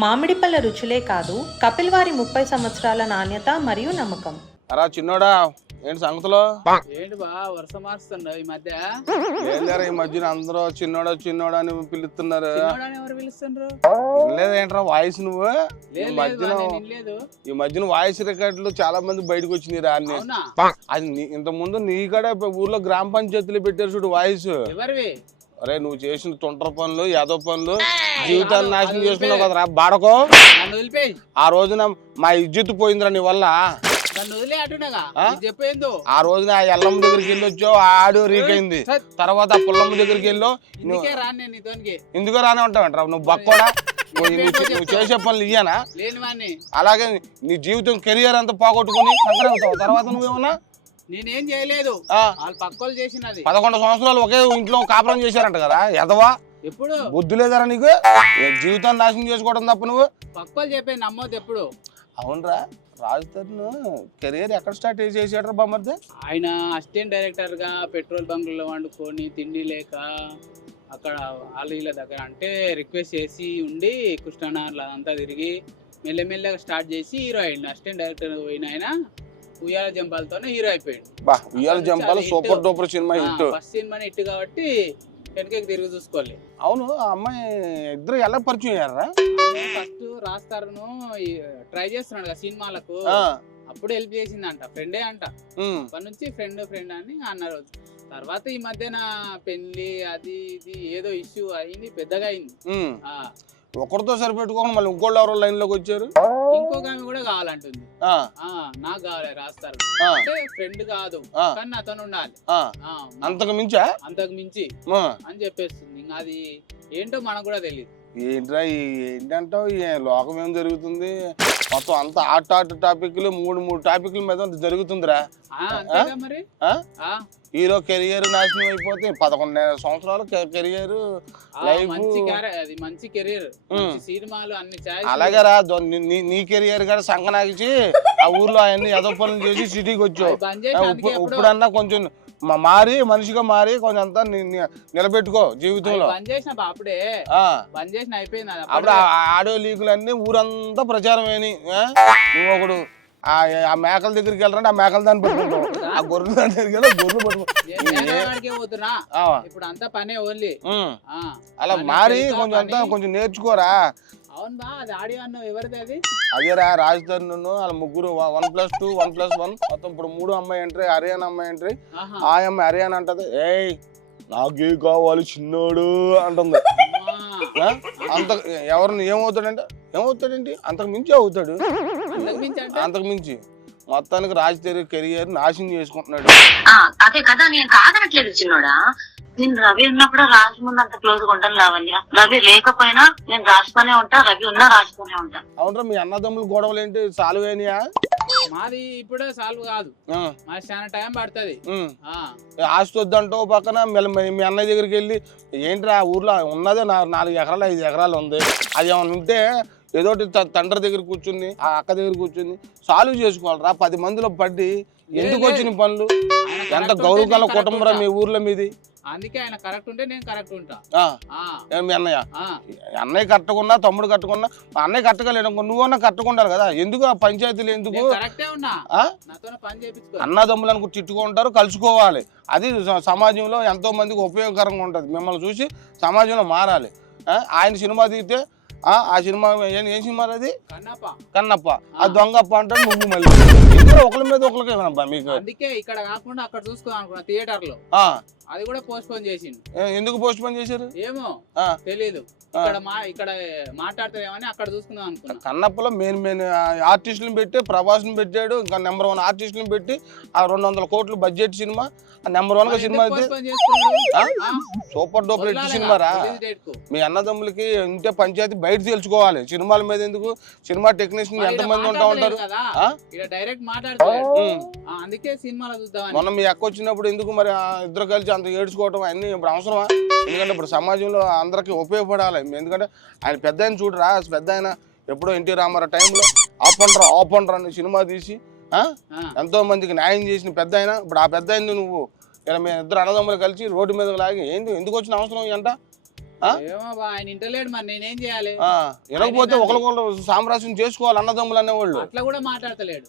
మామిడి పళ్ళ రుచులే కాదు, కపిల్ వారి 30 సంవత్సరాల నాణ్యత మరియు నమ్మకం. అరా చిన్నోడా, ఏంటి సంగతిలో? ఏంటి బా వరుస మారుస్తున్నావు ఈ మధ్య? ఏంటారా ఈ మధ్యన అందరూ చిన్నోడా చిన్నోడా అని పిలుస్తున్నారు. ఎవరు పిలుస్తుండ్రు? లేదేంట్రా వాయిస్ నువ్వు ఈ మధ్యన వాయిస్ రికార్డులు చాలా మంది బయటకు వచ్చినాయి రా అన్ని. అది ఇంత ముందు నీ కూడా ఊర్లో గ్రామ పంచాయతీలు పెట్టారు చూడు వాయిస్. అరే నువ్వు చేసిన తొంటర పనులు యాదో పనులు జీవితాన్ని నాశనం చేసుకున్నావు కదరా బాడకో. ఆ రోజున మా ఇజ్జత్ పోయిందిరా నీ వల్ల. ఆ రోజున ఆ ఎల్లమ్మ దగ్గరికి వెళ్ళి వచ్చావు, ఆడు రీకైంది. తర్వాత ఆ పుల్లమ్మ దగ్గరికి వెళ్ళో ఎందుకో రానే ఉంటావంట నువ్వు బక్కోడా. నువ్వు చేసే పనులు ఇయ్యానా? అలాగే నీ జీవితం కెరియర్ అంతా పోగొట్టుకుని సంక్రాంతి తర్వాత నువ్వేమన్నా నేనేం చేయలేదు, వాళ్ళు పక్కోళ్ళు చేసినది. 11 సంవత్సరాలు ఒకే ఇంట్లో కాపురం చేశారంట కదా ఎదవా. ఎప్పుడు బుద్ధి లేదరా నీకు? జీవితాన్ని నాశనం చేసుకోవడం తప్ప నువ్వు పక్కోళ్ళు చెప్పేది నమ్మొద్దు ఎప్పుడు. అవునరా, రాజ్ తరుణ్ కెరియర్ ఎక్కడ స్టార్ట్ చేసాడు బామర్ది? ఆయన అసిస్టెంట్ డైరెక్టర్ గా పెట్రోల్ బంకుల్లో వండుకొని తిండి లేక అక్కడ వాళ్ళ దగ్గర అంటే రిక్వెస్ట్ చేసి ఉండి కృష్ణానగర్లో అంతా తిరిగి మెల్లమెల్లగా స్టార్ట్ చేసి హీరో అయ్యిండు. అసిస్టెంట్ డైరెక్టర్ పోయిన ఆయన ఉయ్యాల జంపాలతోనే హీరో అయిపోయాడు. Uyyala Jampala super duper cinema hit. First సినిమానే హిట్ కాబట్టి వెనకకి తిరిగి చూసుకోవాలి. అవును, ఆ అమ్మాయి ఇద్దరు ఎలా పరిచయం అయ్యారా? ఫస్ట్ రాస్తారును ట్రై చేస్తున్నాడు కదా సినిమాలకు, అప్పుడు హెల్ప్ చేసిందంట, ఫ్రెండే అంట. అప్పటి నుంచి ఫ్రెండ్ అని అన్నారు. తర్వాత ఈ మధ్యన పెళ్లి అది ఇది ఏదో ఇష్యూ అయింది, పెద్దగా అయింది. ఒకరితో సరిపెట్టుకోకుండా మళ్ళీ ఇంకోళ్ళు ఎవరో లైన్ లోకి వచ్చారు. ఇంకొక ఆమె కూడా కావాలంటుంది. నాకు కావాలి రాస్తారు అంటే ఫ్రెండ్ కాదు కానీ అతను ఉండాలి. అంతకు మించి అని చెప్పేస్తుంది. ఇంకా అది ఏంటో మనకు కూడా తెలియదు. ఏంట్రా ఏంటంటావు? లోకం ఏం జరుగుతుంది మొత్తం అంత ఆట టాపిక్లు మూడు టాపిక్ల మీద జరుగుతుందిరా. మరి హీరో కెరియర్ నాశనం అయిపోతే 11 సంవత్సరాలు కెరియర్ లైఫ్ మంచి కెరియర్ సినిమాలు అన్ని. అలాగే రా, నీ కెరియర్ కూడా సంకనాగిచి ఆ ఊర్లో అవన్నీ ఎదో పనులు చేసి సిటీకి వచ్చావు. ఇప్పుడన్నా కొంచెం మారి మనిషిగా మారి కొంచెం అంతా నిలబెట్టుకో జీవితంలో. అప్పుడు ఆడియో లీకులు అన్ని ఊరంతా ప్రచారం అయినాయి. నువ్వు ఒకడు ఆ మేకల దగ్గరికి వెళ్ళరంటే ఆ మేకల దాన్ని పట్టుకుంటావు, ఆ గొర్రెల దాని దగ్గరికి వెళ్ళి గొర్రెలు పట్టుకుంటా. అలా మారి కొంచెం అంతా కొంచెం నేర్చుకోరా. అదేరా రాజ్ తరుణ్ వాళ్ళ ముగ్గురు 1+2 1+1 మొత్తం ఇప్పుడు 3 అమ్మాయి ఎంట్రీ, హర్యానా అమ్మాయి ఎంట్రీ. ఆ అమ్మాయి హర్యానా అంటది, ఏయ్ నాకే కావాలి చిన్నోడు అంటుంది. అంత ఎవరిని ఏమవుతాడేంటి అంతకు మించి అవుతాడు. అంతకు మించి మొత్తానికి రాజ్ కెరియర్ నాశనం చేసుకుంటున్నాడు. అదే కదా, నేను కాదనట్లేదు చిన్నోడా. నేను రవి ఉన్నప్పుడు రాజు ముందు అంత క్లోజ్ గా ఉంటాను లావణ్య. రవి లేకపోయినా నేను రాజుతోనే ఉంటా, రవి ఉన్నా రాజుతోనే ఉంటా. అవునరా, మీ అన్నదమ్ములు గొడవలు ఏంటి సాల్వ్ అయినాయా? మాది ఇప్పుడే సాల్వ్ కాదు, మాది చాలా టైం పడుతుంది. ఆస్తి వద్దంటో పక్కన మీ అన్నయ్య దగ్గరికి వెళ్ళి ఏంటి ఆ ఊర్లో ఉన్నదే 4 ఎకరాలు 5 ఎకరాలు ఉంది, అది ఏమైనా ఉంటే ఏదో తండ్రి దగ్గర కూర్చుని ఆ అక్క దగ్గర కూర్చుని సాల్వ్ చేసుకోవాలరా. 10 మందిలో పడ్డి ఎందుకు వచ్చిన పనులు? ఎంత గౌరవకాల కుటుంబరా మీ ఊర్లో మీది. అందుకే ఆయన కరెక్ట్ ఉంటే నేను కరెక్ట్ ఉంటా. మీ అన్నయ్య కట్టుకున్నా తమ్ముడు కట్టుకున్నా అన్నయ్య కట్టగలేను, నువ్వన్నా కట్టుకుంటారు కదా. ఎందుకు ఆ పంచాయతీలు ఎందుకు? అన్నదమ్ములు అనుకు తిట్టుకుంటారు, కలుసుకోవాలి. అది సమాజంలో ఎంతో మందికి ఉపయోగకరంగా ఉంటుంది. మిమ్మల్ని చూసి సమాజంలో మారాలి. ఆయన సినిమా తీస్తే ఆ సినిమా ఏం సినిమా అది? కన్నప్ప. ఆ దొంగప్ప అంటారు నువ్వు. మళ్ళీ ఇద్దరు ఒకరి మీద ఒకరికి మీకు. అందుకే ఇక్కడ కాకుండా అక్కడ చూసుకుందాం అనుకున్నా థియేటర్ లో, అది కూడా పోస్ట్ పోన్ చేసిండు. ఎందుకు పోస్ట్ పోన్ చేశారు ఏమో తెలీదు. ఇక్కడ మాట్లాడతారేమని అక్కడ చూసుకుందాం అనుకున్నా. కన్నప్పలో మెయిన్ ఆర్టిస్టులను పెట్టి ప్రభాస్ని పెట్టాడు. ఇంకా నెంబర్ 1 ఆర్టిస్టులను పెట్టి ఆ 200 కోట్లు బడ్జెట్ సినిమా నెంబర్ 1 గా cinema super duper hit cinema రా. మీ అన్నదమ్ములకి ఇంటే పంచాయతీ బయట తెలుసుకోవాలి. సినిమాల మీద ఎందుకు? సినిమా టెక్నీషియన్ ఎంత మంది ఉంటారు. మొన్న మీ అక్క వచ్చినప్పుడు ఎందుకు మరి ఇద్దరు కలిసి అంత ఏడ్చుకోవటం అన్ని ఇప్పుడు అవసరమా? ఎందుకంటే ఇప్పుడు సమాజంలో అందరికి ఉపయోగపడాలి. ఎందుకంటే ఆయన పెద్ద ఆయన చూడరా, పెద్ద ఆయన ఎప్పుడో ఎన్టీ రామారావు టైంలో ఆప్ అండర్ అని సినిమా తీసి ఎంతో మందికి న్యాయం చేసిన పెద్ద ఆయన. ఇప్పుడు ఆ పెద్ద ఆయన నువ్వు ఇలా మీ ఇద్దరు అన్నదమ్ములు కలిసి రోడ్డు మీద లాగి ఎందుకు వచ్చిన అవసరం అంట? ఏమో బా, ఆయన ఇంటలేడు, మరి నేనేం చేయాలి? వినకపోతే ఒకరికొకరు సామ్రాజ్యం చేసుకోవాలి అన్నదమ్ములు అనేవాళ్ళు. అట్లా కూడా మాట్లాడతలేడు.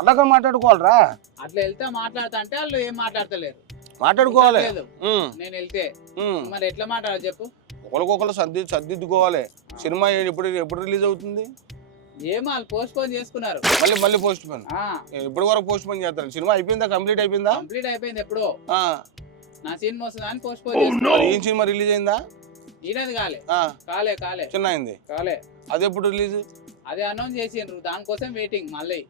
అలాగే మాట్లాడుకోవాలరా. అట్లా వెళ్తే మాట్లాడతా అంటే వాళ్ళు ఏం మాట్లాడతలేరు. మాట్లాడుకోవాలి. నేను వెళ్తే మరి ఎట్లా మాట్లాడాలి చెప్పు? ఒకరికొకరు సర్దిద్దుకోవాలి. సినిమా ఎప్పుడు రిలీజ్ అవుతుంది? ఏమో వాళ్ళు పోస్ట్ పోన్ చేసుకున్నారు. మళ్ళీ పోస్ట్ పోన్. ఇప్పటి వరకు పోస్ట్ పోన్ చేస్తారు. సినిమా అయిపోయిందా? కంప్లీట్ అయిపోయిందా? కంప్లీట్ అయిపోయింది ఎప్పుడో. నా సినిమా వస్తుందా అని పోస్ట్ పోన్ చేసుకున్నారు. ఏం సినిమా రిలీజ్ అయిందా? ఈయనది కాలే చిన్న అయింది. అది ఎప్పుడు రిలీజ్? అదే అనౌన్స్ చేసిండ్రు, దానికోసం వెయిటింగ్. మళ్ళీ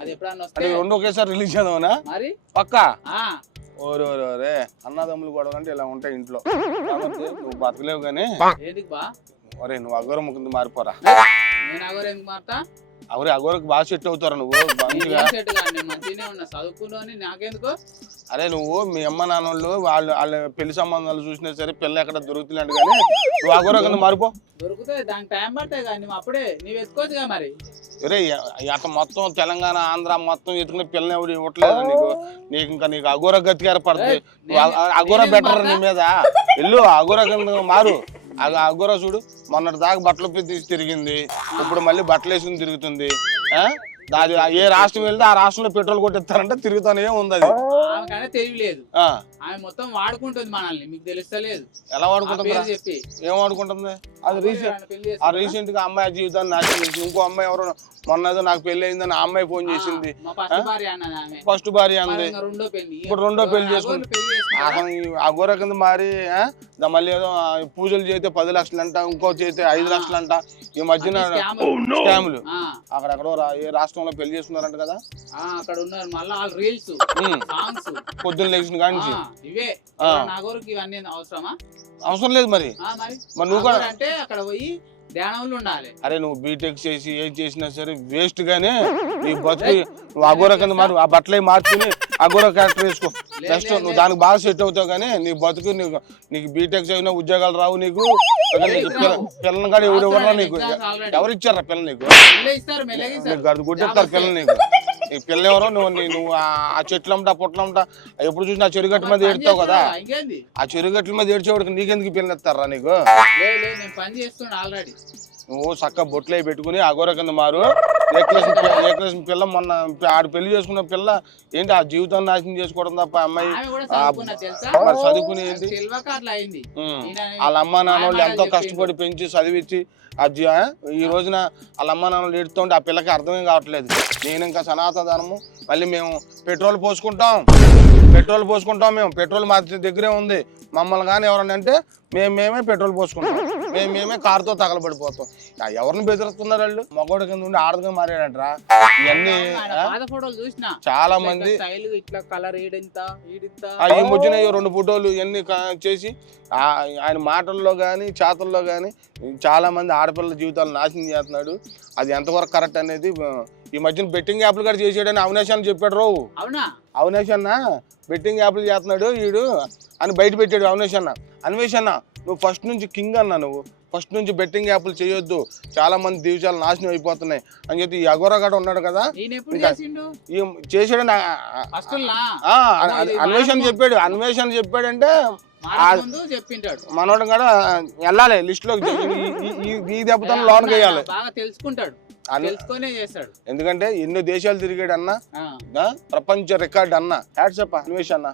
అది ఎప్పుడన్నా వస్తే రెండు ఒకేసారి రిలీజ్ చేద్దామనా? మరి పక్కా. ఓరే అన్నదమ్ములు గొడవలు అంటే ఇలా ఉంటాయి ఇంట్లో. నువ్వు బతకలేవు కానీ ఒరే నువ్వు అఘోర ముఖం మారిపోరా. నేను అఘోర ఎందుకు మారుతా? అఘోరకు బాగా సెట్ అవుతారా నువ్వు? మంచిగానే ఉన్నా, చదువుకున్నావు. నాకెందుకు? అరే నువ్వు మీ అమ్మ నాన్నోళ్ళు వాళ్ళ పెళ్లి సంబంధాలు చూసినా సరే పిల్ల ఎక్కడ దొరుకుతుంది కానీ నువ్వు అఘోర కింద మారిపో. దొరుకుతాయి, దానికి టైం పడతాయి కానీ నువ్వు అప్పుడే నీవు ఎత్తుకోవచ్చుగా. మరి ఒరే అట్లా మొత్తం తెలంగాణ ఆంధ్ర మొత్తం ఎత్తుకునే పిల్లని ఎవరు ఇవ్వట్లేదు నీకు అఘోర గతికి ఏర్పడుతుంది. అఘోర బెటర్ నీ మీద. వెళ్ళు అఘోర కింద మారు. అఘోర చూడు, మొన్నటి దాకా బట్టలు తీసి తిరిగింది, ఇప్పుడు మళ్ళీ బట్టలు వేసుకుని తిరుగుతుంది. దాని ఏ రాష్ట్రం వెళ్తే ఆ రాష్ట్రంలో పెట్రోల్ కొట్టిస్తారంటే తిరుగుతానే ఉంది. అది ఆమె తెలియలేదు, ఆమె మొత్తం వాడుకుంటుంది మనల్ని. మీకు తెలుస్తలేదు ఎలా వాడుకుంటుంది? చెప్పి ఏం వాడుకుంటుంది? అది రీసెంట్ గా అమ్మాయి జీవితాన్ని నాశనం చేసి ఇంకో అమ్మాయి ఎవరో మొన్న ఏదో నాకు పెళ్లి అయిందని ఆ అమ్మాయి ఫోన్ చేసింది. ఫస్ట్ భార్య అంది, ఇప్పుడు రెండో పెళ్లి చేసుకుంది. అఘోర కింద మారి మళ్ళీ ఏదో పూజలు చేస్తే 10 లక్షలు అంట, ఇంకో చేస్తే 5 లక్షలు అంట. ఈ మధ్యన స్కాములు అక్కడెక్కడో ఏ రాష్ట్రంలో పెళ్లి చేసుకున్నారంట కదా. అక్కడ ఉన్నారు మళ్ళీ రీల్స్ పొద్దున్న లేచిన కానించి ఇవే. ఇవన్నీ అవసరమా? అవసరం లేదు. మరి నువ్వు కూడా అంటే అక్కడ పోయి ధ్యానంలో ఉండాలి. అరే నువ్వు బీటెక్ చేసి ఏం చేసినా సరే వేస్ట్ గానే నీ బతుకు. నువ్వు అఘోర కింద మారు, ఆ బట్టలే మార్చుకుని అఘోర క్యారెక్టర్ వేసుకో. నెక్స్ట్ నువ్వు దానికి బాగా సెట్ అవుతావు. కానీ నీ బతుకు నీకు బీటెక్ చదివినా ఉద్యోగాలు రావు. నీకు పిల్లలు కానీ ఎవరు నీకు ఎవరు ఇచ్చారా పిల్లలు? నీకు గది గుడ్డెత్తారు పిల్లలు. నీకు పిల్ల ఎవరో నువ్వు ఆ చెట్లమ్మట పుట్లమ్మట ఎప్పుడు చూసినా ఆ చెరుగట్ల మీద ఏడుతావు కదా. ఆ చెరుగట్ల మీద ఏడ్చేవాడికి నీకెందుకు పిల్లలు ఎత్తారా? నీకు నువ్వు చక్క బొట్లే పెట్టుకుని అఘోర కింద మారు. ఏకలక్ష్మి పిల్ల మొన్న ఆడు పెళ్లి చేసుకున్న పిల్ల ఏంటి ఆ జీవితాన్ని నాశనం చేసుకోవడం తప్ప అమ్మాయి చదువుకుని ఏంటి? వాళ్ళ అమ్మ నాన్న వాళ్ళు ఎంతో కష్టపడి పెంచి చదివించి ఈ రోజున వాళ్ళ అమ్మ నాన్నలు ఏడుతుంటే ఆ పిల్లకి అర్థమే కావట్లేదు. నేను ఇంకా సనాతన ధర్మం మళ్ళీ మేము పెట్రోల్ పోసుకుంటాం. మేము పెట్రోల్ మా దగ్గరే ఉంది. మమ్మల్ని కానీ ఎవరన్నా అంటే మేమే పెట్రోల్ పోసుకుంటాం. మేమే కారుతో తగలబడిపోతాం. ఎవరిని బెదిరిస్తున్నారు వాళ్ళు? మగోడు కింద ఉండి ఆడగా మారాడంటరా. ఇవన్నీ చాలా మంది ఈ మధ్యన 2 ఫోటోలు ఇవన్నీ చేసి ఆయన మాటల్లో కానీ చేతల్లో కానీ చాలా మంది ఆడపిల్లల జీవితాలు నాశనం చేస్తున్నాడు. అది ఎంతవరకు కరెక్ట్ అనేది ఈ మధ్యన బెట్టింగ్ యాప్లు కూడా చేసాడని అవినాష్ అని చెప్పాడు. రావు అవినాష్ అన్న బెట్టింగ్ యాప్లు చేస్తున్నాడు వీడు అని బయట పెట్టాడు అవినాష్ అన్న. అన్వేష్ అన్న నువ్వు ఫస్ట్ నుంచి కింగ్ అన్నా. నువ్వు ఫస్ట్ నుంచి బెట్టింగ్ యాప్లు చేయొద్దు, చాలా మంది జీవితాలు నాశనం అయిపోతున్నాయి అని చెప్పి ఈ అఘోర గడ ఉన్నాడు కదా చేసాడని అన్వేషణ చెప్పాడు. అన్వేషణ చెప్పాడంటే మనోడు కూడా వెళ్ళాలి లిస్ట్ లో. ఈ దెబ్బతో లోన్ వేయాలి. ఎందుకంటే ఎన్నో దేశాలు తిరిగాడు అన్న, ప్రపంచ రికార్డ్ అన్న. హ్యాట్స్ అప్ అన్వేష్ అన్న.